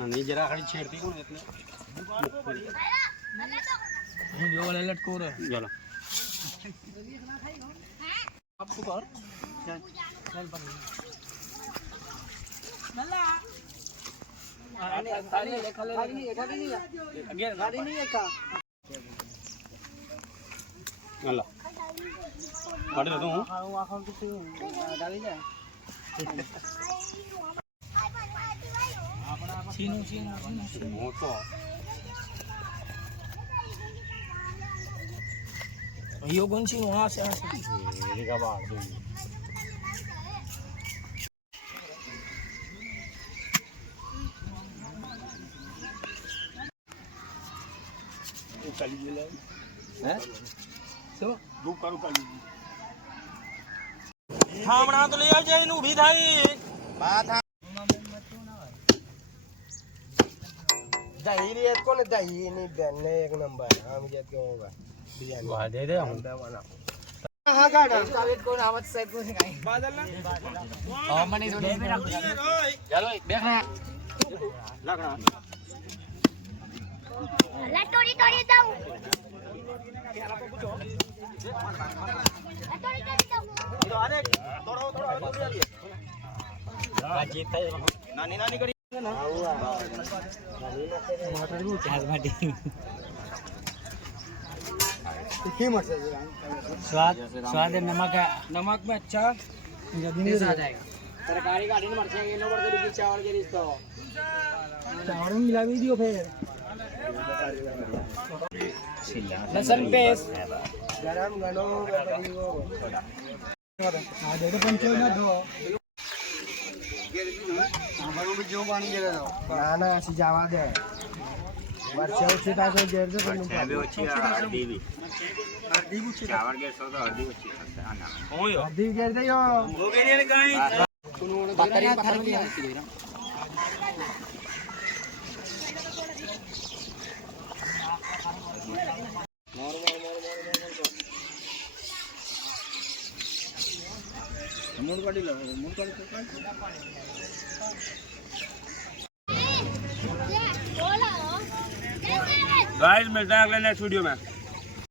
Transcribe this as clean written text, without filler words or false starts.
नहीं जरा खड़ी छेड़ती कौन એટલે હું જો વાલે લટકો રે ચલો આપ તો કર ચાલ પર નલા આને તારી લેખા લે ગાડી નહીં અગિયાર ગાડી નહીં એકા નલા ગાડી તો હું આખો તો ડાલી જાય Sino moto. Ayo con sino hace. Ini kabar tu. Kali je lah. So, dua kali. થામણા તો લઈ આવજે એનું ઊભી થાય વાત दही रेत को दही नहीं बनने एक नंबर हम जे क्यों होगा बिरयानी वाह दे हम वाला हां गाड़ा साबित को आवत साहब को सिखाई बादल ना हां मनी तो चलो देखना लगना लटोरी तोड़ी जाऊं क्या आपको पूछो लटोरी तोड़ी जाऊं तो अरे थोड़ा बाजी થાય નાની નાની કરી ના टमाटर को चार भाटी फेमस है स्वाद स्वाद है नमक में अच्छा टेस्ट आ जाएगा तरकारी गाड़ी में मरचा ये नो बर्गर की चावल के रिश्तो चावल में मिला भी दियो फिर लहसुन पेस्ट गरम गनो करियो आ दे तो पंचो ना दो ना ना ऐसी जावा दे मरचा उची ताको जेर से पण अबे उची हल्दी भी चावल के सो तो हल्दी उची आना ओयो हल्दी गेर दे यो हो गेरी ने गाय बकरी पत्थर की मूड काढी लो मूड काढ गाइस मिलते हैं अगले नेक्स्ट वीडियो में।